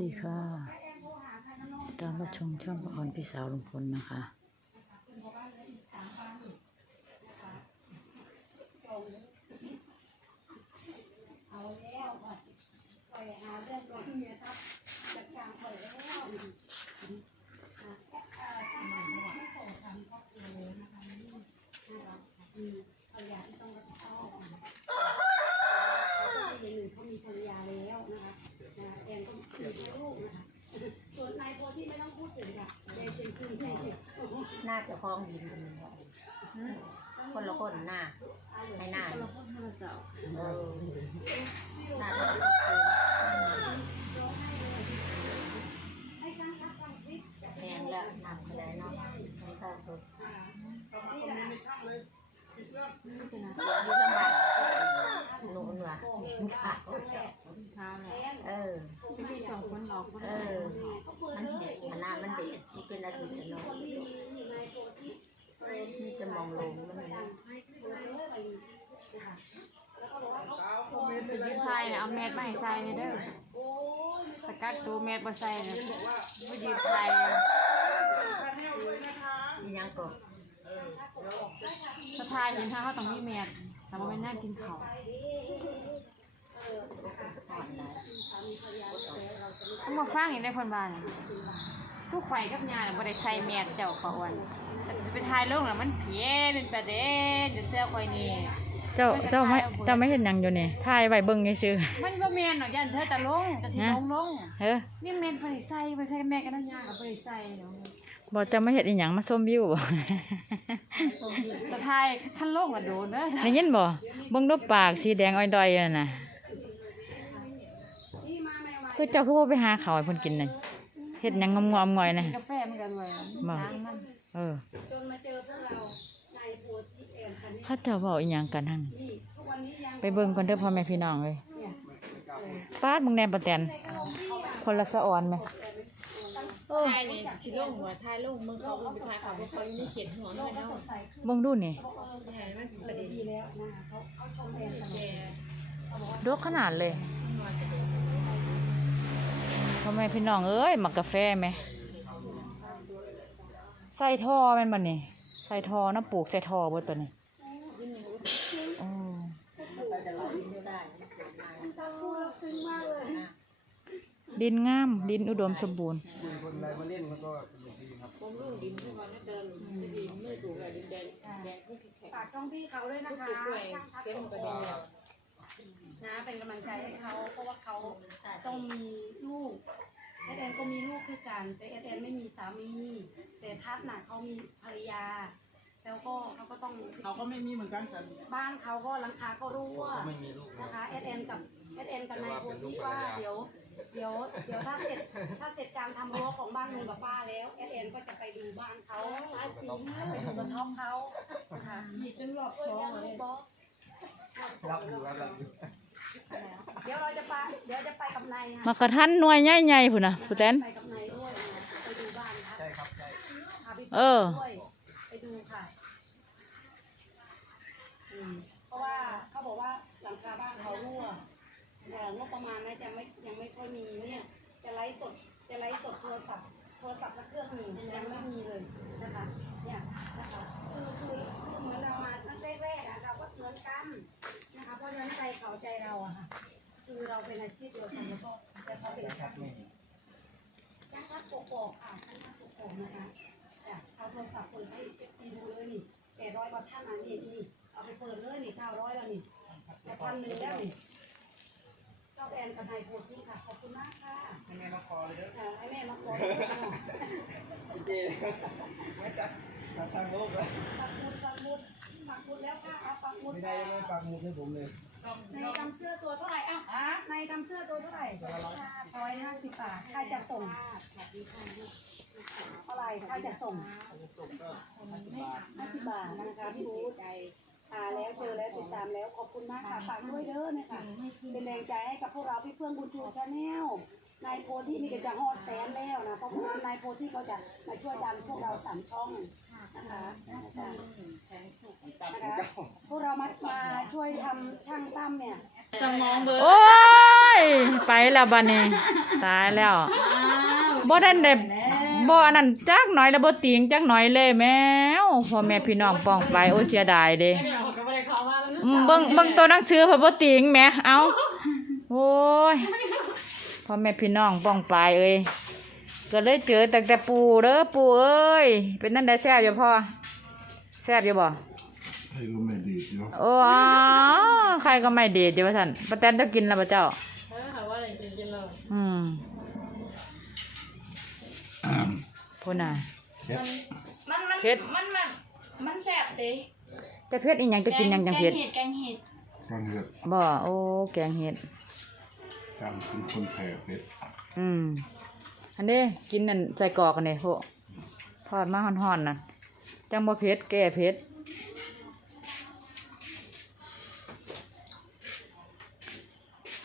ดีค่ะ ตามรับชมช่องประออนพี่สาวลุงพลนะคะ เอาแล้วปล่อยหาเรื่องของเมียครับจัดการปล่อยแล้วอ่าอ่าไม่ส่งทางครอบครัวเลยนะคะนี่นะคะอืมภรรยาที่ต้องรับผิดชอบนะคะเขาหนึ่งเขามีภรรยาแล้วนะคะนะแอนก็มีแค่ลูกนะคะส่วนนายโพที่ไม่ต้องพูดถึงค่ะแอนเป็นคุณแม่โอ้โห หน้า เจ้าของดินเป็นยังไงคนละคนหน้าให้หน้าคนละคนคนละเจ้าเออหน้าเจ้าของให้ช่างครับทำคลิปแพงแล้วหน้าคนใดเนาะไม่เข้าตัวนี่แหละอยู่สบายหนุนว่ะเออพี่สองคนออกเออมันเห็นมันหน้ามันเด็ดมันเป็นอะไรกันเนาะนี่ จะมองลงมันนะสิยืนไทยนะเอาแมสมาให้ใส่เนี่ยเด้อสกัดตัวแมสมาใส่เนี่ยมายืนไทยมียังก็สะทายเห็นทางเขาต้องมีแมสแต่ว่าไม่นั่งกินข้าวอ่อนนะต้องมาฟังอีกได้คนบ้านน่ะ ทุกไฟกับยาเนี่ยบ่ได้ใส่แมสเจ้าขออ้วนแต่สิไปทายลงแล้วมันเพี้ยเป็นประเด็นเดี๋ยวเสื้อคอยนี่ เจ้าเจ้าไม่เจ้าไม่เห็นหยังอยู่นี่ถ่ายไว้เบิ่งซื่อมันบ่แม่นหรอกยันเธอจะลงจะสิลงลงๆเฮ้อนี่แมสบ่ได้ใส่บ่ได้ใส่แมสกันนะยาก็บ่ได้ใส่เนาะบ่เจ้าไม่เห็นอีหยังมาชมวิวบ่ สะทายคันลงก็โดนเด้อ ได้ยินบ่เบิ่งดูปากสีแดงอ้อยดอยนั่นน่ะคือเจ้าคือบ่ไปหาข้าวให้เพิ่นกินนั่น เฮ็ดหยังงอมๆง่อยน่ะกาแฟมันก็รวยบ่ล้างมันเออจนมาเจอพวกเราในโพธิแอนคันนี้เขาเจ้าเว้าอีหยังกันหั่นนี่ทุกวันนี้ยังไปเบิ่งก่อนเด้อพ่อแม่พี่น้องเลยฟาดมึงแนมปะแตนคนละสะออนไหมทายนี่สิลงหัวทายลงมึงเขาเป็นทายเขาเพราะเขายังไม่เขียนหัวเงินเนาะเบิ่งดูนี่มันประเด็นดีแล้วนะคะเขาเขาชมแอนกันแกดกขนาดเลย พ่อแม่พี่น้องเอ้ยหมักกาแฟไหมใส่ท่อแม่นบ่นี่ใส่ท่อน้ำปลูกใส่ท่อบ่ตัวนี้โอ้พูดแล้วซึ้งมากเลยดินงาม ดินอุดมสมบูรณ์คนใดมาเล่นมันก็สนุกดีครับผมรุ่งดินทุกวันนี้เดินดินมือถูกอะไรดินแดงแดงทุกแข็งฝากช่องพี่เขาด้วยนะคะทุกด้วยช่างทักเส้นกระเด็น นะเป็นกำลังใจให้เขาเพราะว่าเขาต้องมีลูกเอสแอนก็มีลูกคือกัน แต่เอสแอนไม่มีสามี แต่ทัศน์น่ะเขามีภรรยา แล้วก็เขาก็ต้องเขาก็ไม่มีเหมือนกันแต่บ้านเขาก็หลังคาก็รั่วไม่มีลูกนะคะเอสเอ็นกับเอสเอ็นกับนายโพธิว่าเดี๋ยว เดี๋ยวเดี๋ยวถ้าเสร็จถ้าเสร็จการทำรั้วของบ้านลุงกับป้าแล้วเอสเอ็นก็จะไปดูบ้านเขาไปดูกระท่อมเขานะคะมีจนรอบช่วยสองกันเลลูยกบอสรับอยู่ครับรับอยู่ เดี๋ยวเราจะไปเดี๋ยวจะไปกับนายมักกระทันหน่วยใหญ่ๆพุ่นน่ะผู้แตนไปกับนายด้วยนะไปดูบ้านครับใช่ครับใช่พาไปเออ ด้วยไปดูค่ะอืมเพราะว่าเขาบอกว่าหลังคาบ้านเขารั่วแต่งบประมาณนะจะไม่ยังไม่ค่อยมีเนี่ย จะไลฟ์สดจะไลฟ์สดโทรศัพท์โทรศัพท์และเครื่องหนึ่งยังไม่มีเลยนะคะเนี่ย นอาชีพเดียวกันแล้วก็แต่เขาเป็นช่างช่างทักโกโกอกค่ะช่างทักโกโกอกนะคะจ้ะเอาโทรศัพท์เปิดให้เอฟซีดูเลยนี่แปดร้อยกว่าท่านอันนี้นี่เอาไปเปิดเลยนี่เก้าร้อยแล้วนี่จะพันหนึ่งแล้วนี่เจ้าแอนกับนายโพธิค่ะขอบคุณมากค่ะให้แม่มาคอเลยเด้อเอ่อให้แม่มาขอด้วยเนาะเจไม่จัดมาทางโลกเลยปักหมุดปักหมุดปักหมุดแล้วค่ะเอาปักหมุดไม่ได้ไม่ฝากมุกให้ผมเลยในทำเสื้อตัวเท่าไหร่อ้าวใน ทำเสื้อตัวเท่าไหร่ร้อยห้าสิบบาทใครจะส่งเท่าไหร่ใครจะส่งห้าสิบบาทนะคะพี่บูธอ่าแล้วเจอแล้วติดตามแล้วขอบคุณมากค่ะฝากด้วยเด้อนะคะเป็นแรงใจให้กับพวกเราพี่เพื่อนบุญชูชาแนลนายโพธินี่ก็จะฮอดแสนแล้วนะเพราะว่านายโพธิเขาจะมาช่วยดันพวกเราสามช่องนะคะนะคะนะคะพวกเรามามาช่วยทำช่างตั้มเนี่ยสมองเบอร์โอ้ย ไปและบัดนี้ตายแล้วบ่ได้ได้บ่อันนั้นจักหน่อยแล้วบ่ติงจักหน่อยเลยแมวพ่อแม่พี่น้องป้องไปโอ้ยเสียดายเด้อืมเบิ่งเบิ่งตัวหนังสือเพิ่นบ่ติงแหมเอ้าโอ้ยพ่อแม่พี่น้องป้องไปเอ้ยก็เลยเจอตั้งแต่ปู่เด้อปู่เอ้ยเป็นนั่นได้แซ่บอยู่พ่อแซ่บอยู่บ่ให้ก็ไม่ดีเนาะโอ้อ้าวใครก็ไม่ดีจ้ะว่าท่านป้าแตนจะกินแล้วป้าเจ้าเออค่ะว่า อืมพูดน่ะ มันมันเผ็ด มันมันมันแสบเด้แต่เพชรอีหยังจะกินหยังจังเพชรแกงเห็ดแกงเห็ดกันเห็ดบ่โอ้แกงเห็ด จำเป็นคนแพ้เผ็ดอืม อันนี้กินนั่นใส่กรอกกันนี่พวกทอดมาห่อนๆน่ะจังบ่เผ็ดแก้เผ็ด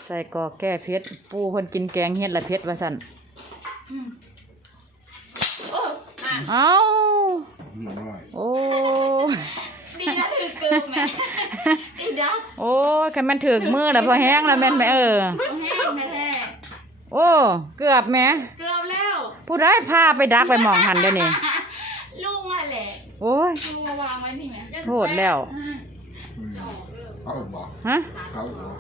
ใส่กรอกแก้เผ็ดปูเพิ่นกินแกงเห็ดละเผ็ดว่าซั่นเอ้าเรียบร้อยโอ้ ดีนะถือเกลือแม่ดีจ้ะโอ้ยคันมันถึกมือแล้วพอแห้งแล้วแม่นไหมเออต้องแห้งแท้โอ้ เกือบแหม่ๆเกือบแล้วผู้ได้พาไปดักไปหมองหันเด้อนี่ลุงมาแหละโอ้ย ลุงมาวางไว้นี่แม่โทษแล้วเขาบอกฮะเขาบอก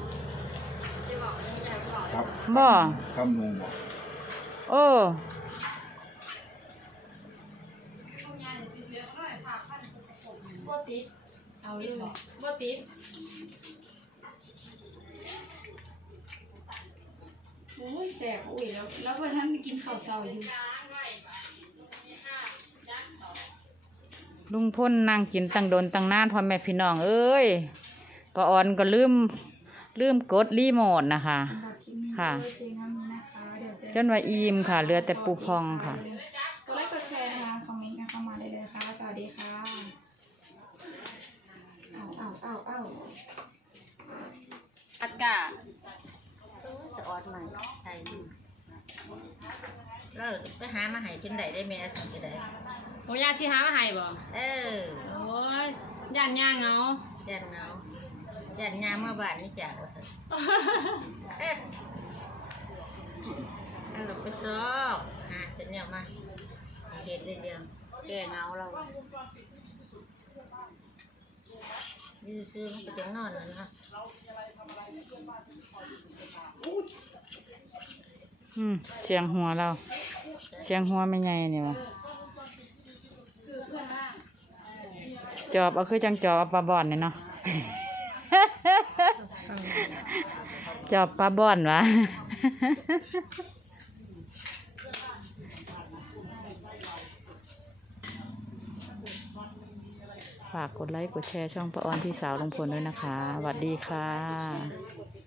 ครับบ่คำนงบอกโอ้บ่ติดเอาอีกบ่บ่ติดโอ้ยแสบอุ้ยแล้วแล้วพอท่านกินข้าวเช้าอยู่ลุงพ่นนั่งกินตั้งโดนตั้งนานพ่อแม่พี่น้องเอ้ยปะออนก็ลืม ลืมกดรีโมทนะคะบอกคลิปนี้ค่ะด้วยเพลงน้ำนี้นะคะเดี๋ยวเจอจนว่าอิ่มค่ะเหลือแต่ปูพองค่ะกดไลค์กดแชร์นะคะคอมเมนต์กันเข้ามาได้เลยค่ะ สวัสดีค่ะเอาเอาเอาเอาอากาศจะออดใหม่ใช่แล้วไปหามาให้กินได้ได้ไหมอาสังจะได้โอ้ยาสิหามาให้บ่เออ โอ้ยย่านย่างเหงายันเงา ยันยามเมื่อบานนี่จากว่าสันเอ๊ะอันหลบไปซอกหาจะเนี่ยมาเห็ดเรื่อยๆแก้เงาเรายืดซื้อมันก็จะนอนนั่นนะอืมเสียงหัวเรา เสียงหัวไม่ใหญ่นี่วะจอบเอาคือจังจอบเอาปลาบอนนี่เนาะ จอบปลาบอนวะฝากกดไลค์กดแชร์ช่องปะออนพี่สาวลุงพลด้วยนะคะสวัสดีค่ะ